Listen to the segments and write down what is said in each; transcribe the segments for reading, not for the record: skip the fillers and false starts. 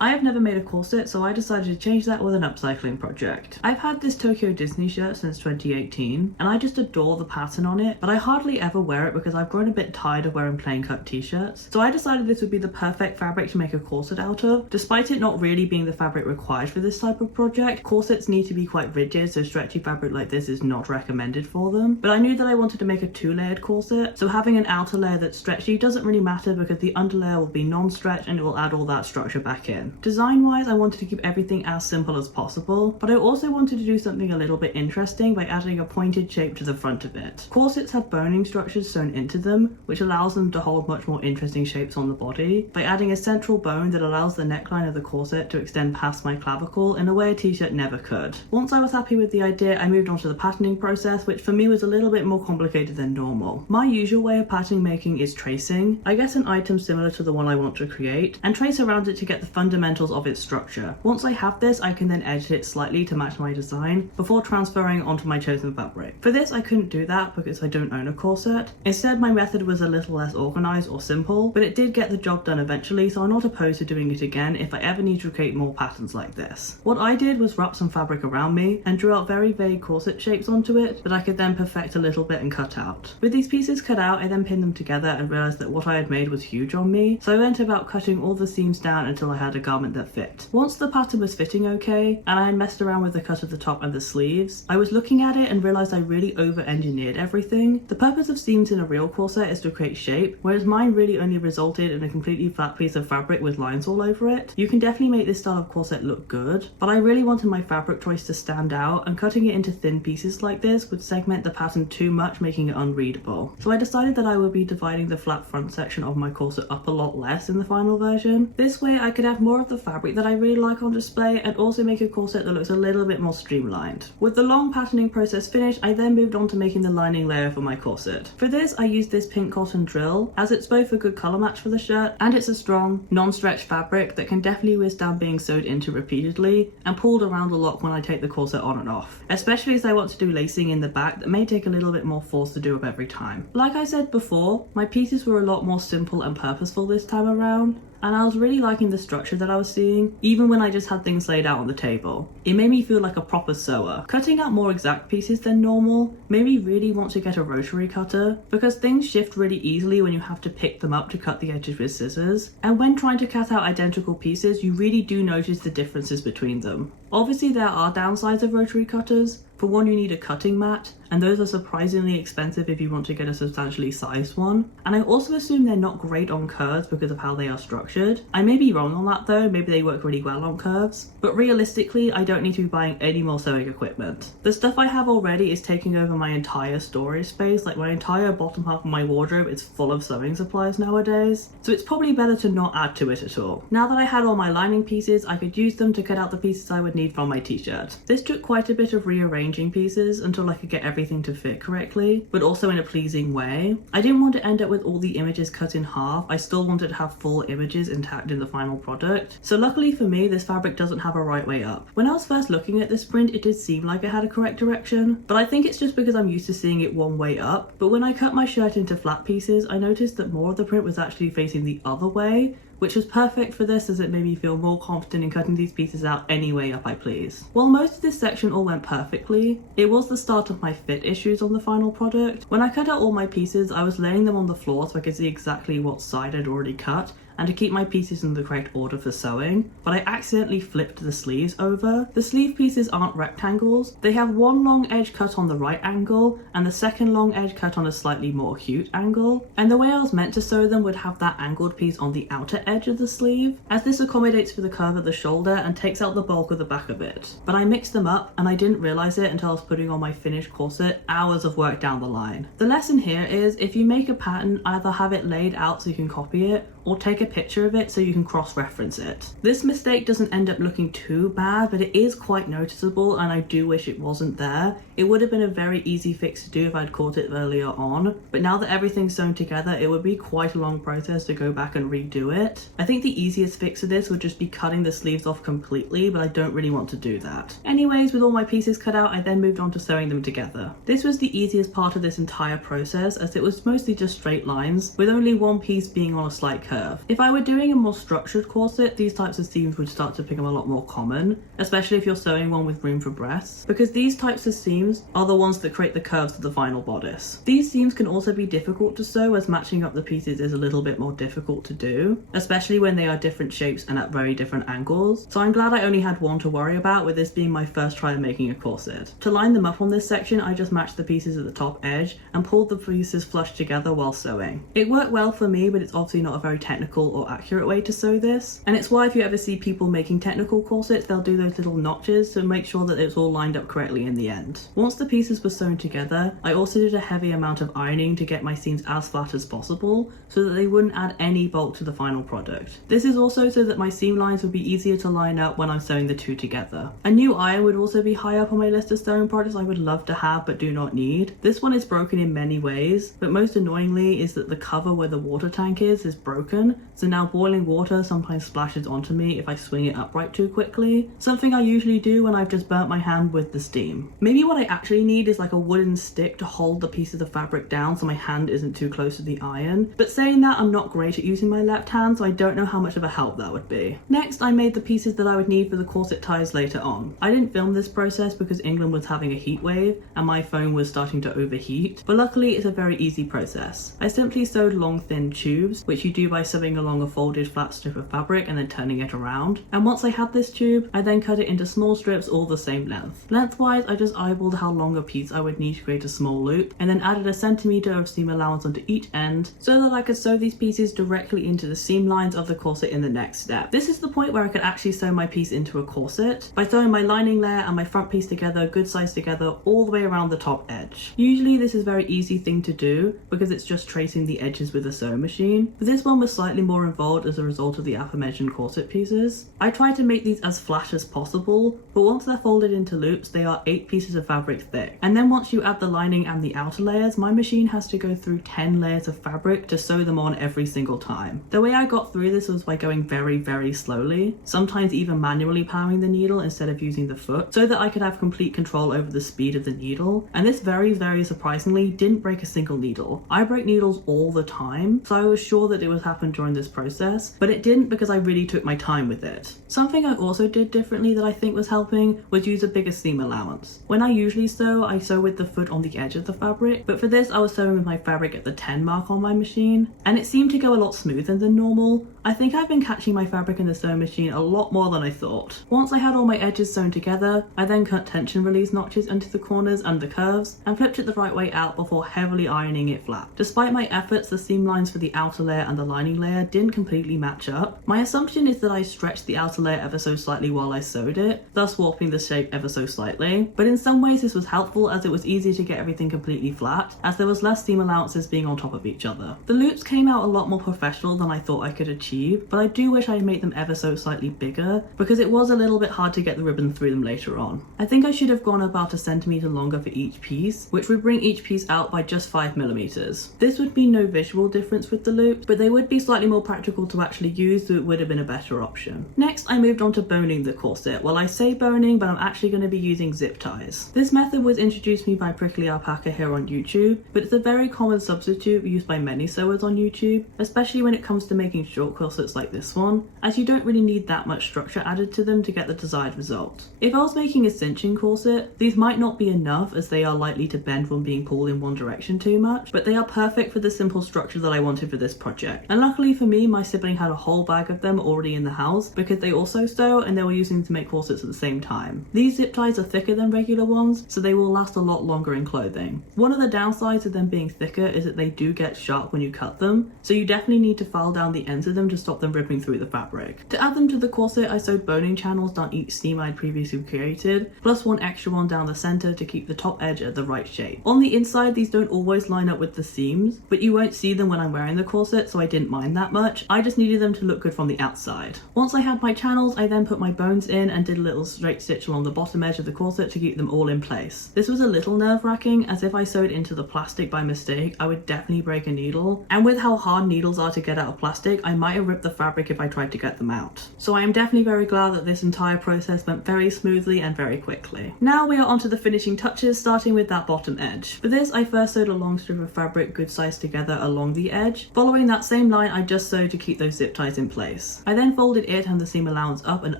I have never made a corset, so I decided to change that with an upcycling project. I've had this Tokyo Disney shirt since 2018, and I just adore the pattern on it, but I hardly ever wear it because I've grown a bit tired of wearing plain cut t-shirts. So I decided this would be the perfect fabric to make a corset out of. Despite it not really being the fabric required for this type of project, corsets need to be quite rigid, so stretchy fabric like this is not recommended for them. But I knew that I wanted to make a 2-layered corset, so having an outer layer that's stretchy doesn't really matter because the underlayer will be non-stretch and it will add all that structure back in. Design-wise, I wanted to keep everything as simple as possible, but I also wanted to do something a little bit interesting by adding a pointed shape to the front of it. Corsets have boning structures sewn into them, which allows them to hold much more interesting shapes on the body, by adding a central bone that allows the neckline of the corset to extend past my clavicle in a way a t-shirt never could. Once I was happy with the idea, I moved on to the patterning process, which for me was a little bit more complicated than normal. My usual way of patterning making is tracing. I get an item similar to the one I want to create, and trace around it to get the fundamentals of its structure. Once I have this, I can then edit it slightly to match my design before transferring onto my chosen fabric. For this, I couldn't do that because I don't own a corset. Instead, my method was a little less organized or simple, but it did get the job done eventually, so I'm not opposed to doing it again if I ever need to create more patterns like this. What I did was wrap some fabric around me and drew out very vague corset shapes onto it that I could then perfect a little bit and cut out. With these pieces cut out, I then pinned them together and realized that what I had made was huge on me, so I went about cutting all the seams down until I had a garment that fit. Once the pattern was fitting okay, and I had messed around with the cut of the top and the sleeves, I was looking at it and realized I really over-engineered everything. The purpose of seams in a real corset is to create shape, whereas mine really only resulted in a completely flat piece of fabric with lines all over it. You can definitely make this style of corset look good, but I really wanted my fabric choice to stand out, and cutting it into thin pieces like this would segment the pattern too much, making it unreadable. So I decided that I would be dividing the flat front section of my corset up a lot less in the final version. This way I could have more of the fabric that I really like on display and also make a corset that looks a little bit more streamlined. With the long patterning process finished, I then moved on to making the lining layer for my corset. For this, I used this pink cotton drill, as it's both a good color match for the shirt and it's a strong, non-stretch fabric that can definitely withstand being sewed into repeatedly and pulled around a lot when I take the corset on and off, especially as I want to do lacing in the back that may take a little bit more force to do up every time. Like I said before, my pieces were a lot more simple and purposeful this time around, and I was really liking the structure that I was seeing, even when I just had things laid out on the table. It made me feel like a proper sewer. Cutting out more exact pieces than normal made me really want to get a rotary cutter, because things shift really easily when you have to pick them up to cut the edges with scissors, and when trying to cut out identical pieces, you really do notice the differences between them. Obviously there are downsides of rotary cutters. For one, you need a cutting mat, and those are surprisingly expensive if you want to get a substantially sized one. And I also assume they're not great on curves because of how they are structured. I may be wrong on that though, maybe they work really well on curves. But realistically, I don't need to be buying any more sewing equipment. The stuff I have already is taking over my entire storage space, like my entire bottom half of my wardrobe is full of sewing supplies nowadays. So it's probably better to not add to it at all. Now that I had all my lining pieces, I could use them to cut out the pieces I would need from my t-shirt. This took quite a bit of rearranging pieces until I could get everything to fit correctly, but also in a pleasing way. I didn't want to end up with all the images cut in half. I still wanted to have full images intact in the final product. So luckily for me, this fabric doesn't have a right way up. When I was first looking at this print, it did seem like it had a correct direction, but I think it's just because I'm used to seeing it one way up. But when I cut my shirt into flat pieces, I noticed that more of the print was actually facing the other way, which was perfect for this as it made me feel more confident in cutting these pieces out any way up I please. While most of this section all went perfectly, it was the start of my fit issues on the final product. When I cut out all my pieces, I was laying them on the floor so I could see exactly what side I'd already cut, and to keep my pieces in the correct order for sewing, but I accidentally flipped the sleeves over. The sleeve pieces aren't rectangles. They have one long edge cut on the right angle and the second long edge cut on a slightly more acute angle. And the way I was meant to sew them would have that angled piece on the outer edge of the sleeve, as this accommodates for the curve of the shoulder and takes out the bulk of the back of it. But I mixed them up and I didn't realize it until I was putting on my finished corset hours of work down the line. The lesson here is if you make a pattern, either have it laid out so you can copy it, or take a picture of it so you can cross-reference it. This mistake doesn't end up looking too bad, but it is quite noticeable and I do wish it wasn't there. It would have been a very easy fix to do if I'd caught it earlier on, but now that everything's sewn together, it would be quite a long process to go back and redo it. I think the easiest fix to this would just be cutting the sleeves off completely, but I don't really want to do that. Anyways, with all my pieces cut out, I then moved on to sewing them together. This was the easiest part of this entire process, as it was mostly just straight lines, with only one piece being on a slight curve. curve. If I were doing a more structured corset, these types of seams would start to become a lot more common, especially if you're sewing one with room for breasts, because these types of seams are the ones that create the curves of the final bodice. These seams can also be difficult to sew, as matching up the pieces is a little bit more difficult to do, especially when they are different shapes and at very different angles. So I'm glad I only had one to worry about, with this being my first try of making a corset. To line them up on this section, I just matched the pieces at the top edge and pulled the pieces flush together while sewing. It worked well for me, but it's obviously not a very technical or accurate way to sew this, and it's why if you ever see people making technical corsets, they'll do those little notches to make sure that it's all lined up correctly in the end. Once the pieces were sewn together, I also did a heavy amount of ironing to get my seams as flat as possible so that they wouldn't add any bulk to the final product. This is also so that my seam lines would be easier to line up when I'm sewing the two together. A new iron would also be high up on my list of sewing projects I would love to have but do not need. This one is broken in many ways, but most annoyingly is that the cover where the water tank is broken, so now boiling water sometimes splashes onto me if I swing it upright too quickly, something I usually do when I've just burnt my hand with the steam. Maybe what I actually need is like a wooden stick to hold the piece of the fabric down so my hand isn't too close to the iron, but saying that, I'm not great at using my left hand, so I don't know how much of a help that would be. Next, I made the pieces that I would need for the corset ties later on. I didn't film this process because England was having a heat wave and my phone was starting to overheat, but luckily it's a very easy process. I simply sewed long thin tubes, which you do by sewing along a folded flat strip of fabric and then turning it around, and once I had this tube, I then cut it into small strips all the same length. Lengthwise, I just eyeballed how long a piece I would need to create a small loop, and then added a centimetre of seam allowance onto each end so that I could sew these pieces directly into the seam lines of the corset in the next step. This is the point where I could actually sew my piece into a corset by sewing my lining layer and my front piece together, good size together, all the way around the top edge. Usually this is a very easy thing to do because it's just tracing the edges with a sewing machine, but this one was slightly more involved as a result of the aforementioned corset pieces. I tried to make these as flat as possible, but once they're folded into loops, they are 8 pieces of fabric thick. And then once you add the lining and the outer layers, my machine has to go through 10 layers of fabric to sew them on every single time. The way I got through this was by going very slowly, sometimes even manually powering the needle instead of using the foot, so that I could have complete control over the speed of the needle. And this very surprisingly didn't break a single needle. I break needles all the time, so I was sure that it would happen during this process, but it didn't because I really took my time with it. Something I also did differently that I think was helping was use a bigger seam allowance. When I usually sew, I sew with the foot on the edge of the fabric, but for this I was sewing with my fabric at the 10 mark on my machine, and it seemed to go a lot smoother than normal. I think I've been catching my fabric in the sewing machine a lot more than I thought. Once I had all my edges sewn together, I then cut tension release notches into the corners and the curves and flipped it the right way out before heavily ironing it flat. Despite my efforts, the seam lines for the outer layer and the lining layer didn't completely match up. My assumption is that I stretched the outer layer ever so slightly while I sewed it, thus warping the shape ever so slightly, but in some ways this was helpful as it was easier to get everything completely flat, as there was less seam allowances being on top of each other. The loops came out a lot more professional than I thought I could achieve, but I do wish I had made them ever so slightly bigger, because it was a little bit hard to get the ribbon through them later on. I think I should have gone about a centimetre longer for each piece, which would bring each piece out by just 5mm. This would be no visual difference with the loops, but they would be slightly more practical to actually use, so it would have been a better option. Next, I moved on to boning the corset. Well, I say boning, but I'm actually going to be using zip ties. This method was introduced to me by Prickly Alpaca here on YouTube, but it's a very common substitute used by many sewers on YouTube, especially when it comes to making short corsets like this one, as you don't really need that much structure added to them to get the desired result. If I was making a cinching corset, these might not be enough as they are likely to bend when being pulled in one direction too much, but they are perfect for the simple structure that I wanted for this project. And luckily for me, my sibling had a whole bag of them already in the house because they also sew and they were using them to make corsets at the same time. These zip ties are thicker than regular ones, so they will last a lot longer in clothing. One of the downsides of them being thicker is that they do get sharp when you cut them, so you definitely need to file down the ends of them to stop them ripping through the fabric. To add them to the corset, I sewed boning channels down each seam I'd previously created, plus one extra one down the center to keep the top edge at the right shape. On the inside, these don't always line up with the seams, but you won't see them when I'm wearing the corset, so I didn't mind that much. I just needed them to look good from the outside. Once I had my channels, I then put my bones in and did a little straight stitch along the bottom edge of the corset to keep them all in place. This was a little nerve-wracking, as if I sewed into the plastic by mistake, I would definitely break a needle, and with how hard needles are to get out of plastic, I might have ripped the fabric if I tried to get them out. So I am definitely very glad that this entire process went very smoothly and very quickly. Now we are onto the finishing touches, starting with that bottom edge. For this, I first sewed a long strip of fabric good size together along the edge, following that same line neckline I just sewed to keep those zip ties in place. I then folded it and the seam allowance up and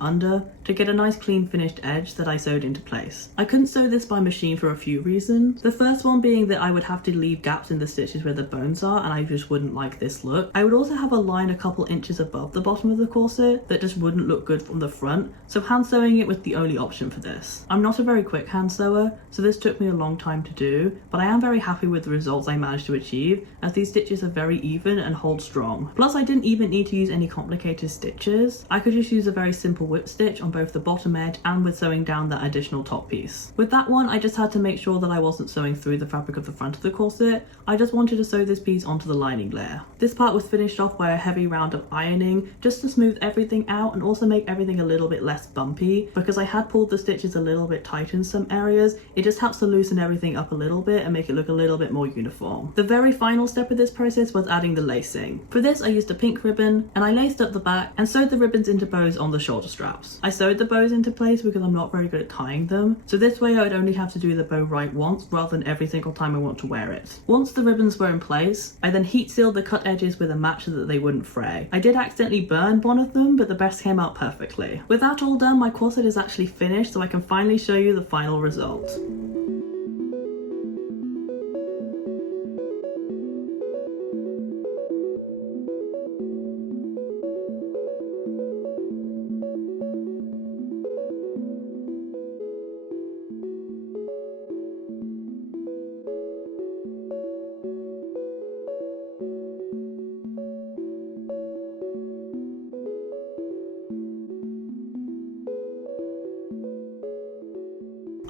under to get a nice clean finished edge that I sewed into place. I couldn't sew this by machine for a few reasons. The first one being that I would have to leave gaps in the stitches where the bones are, and I just wouldn't like this look. I would also have a line a couple inches above the bottom of the corset that just wouldn't look good from the front, so hand sewing it was the only option for this. I'm not a very quick hand sewer, so this took me a long time to do, but I am very happy with the results I managed to achieve, as these stitches are very even and hold strong. Plus I didn't even need to use any complicated stitches. I could just use a very simple whip stitch on both the bottom edge and with sewing down that additional top piece. With that one, I just had to make sure that I wasn't sewing through the fabric of the front of the corset. I just wanted to sew this piece onto the lining layer. This part was finished off by a heavy round of ironing just to smooth everything out and also make everything a little bit less bumpy, because I had pulled the stitches a little bit tight in some areas. It just helps to loosen everything up a little bit and make it look a little bit more uniform. The very final step of this process was adding the lacing. For this I used a pink ribbon and I laced up the back and sewed the ribbons into bows on the shoulder straps. I sewed the bows into place because I'm not very good at tying them, so this way I would only have to do the bow right once rather than every single time I want to wear it. Once the ribbons were in place, I then heat sealed the cut edges with a match so that they wouldn't fray. I did accidentally burn one of them, but the rest came out perfectly. With that all done, my corset is actually finished, so I can finally show you the final result.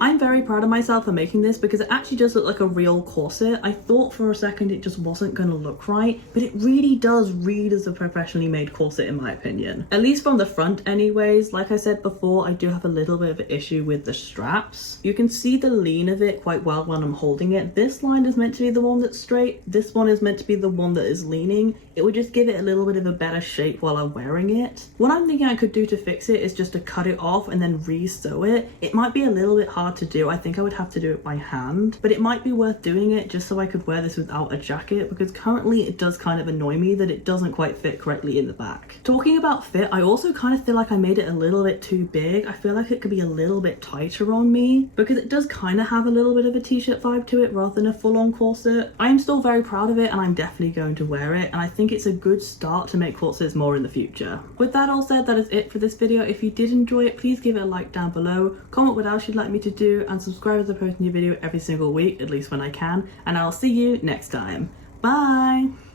I'm very proud of myself for making this because it actually does look like a real corset. I thought for a second it just wasn't going to look right, but it really does read as a professionally made corset in my opinion. At least from the front anyways. Like I said before, I do have a little bit of an issue with the straps. You can see the lean of it quite well when I'm holding it. This line is meant to be the one that's straight. This one is meant to be the one that is leaning. It would just give it a little bit of a better shape while I'm wearing it. What I'm thinking I could do to fix it is just to cut it off and then re-sew it. It might be a little bit hard to do. I think I would have to do it by hand, but it might be worth doing it just so I could wear this without a jacket, because currently it does kind of annoy me that it doesn't quite fit correctly in the back. Talking about fit, I also kind of feel like I made it a little bit too big. I feel like it could be a little bit tighter on me because it does kind of have a little bit of a t-shirt vibe to it rather than a full-on corset. I am still very proud of it and I'm definitely going to wear it, and I think it's a good start to make corsets more in the future. With that all said, that is it for this video. If you did enjoy it, please give it a like down below, comment what else you'd like me to do, and subscribe as I post a new video every single week, at least when I can, and I'll see you next time. Bye!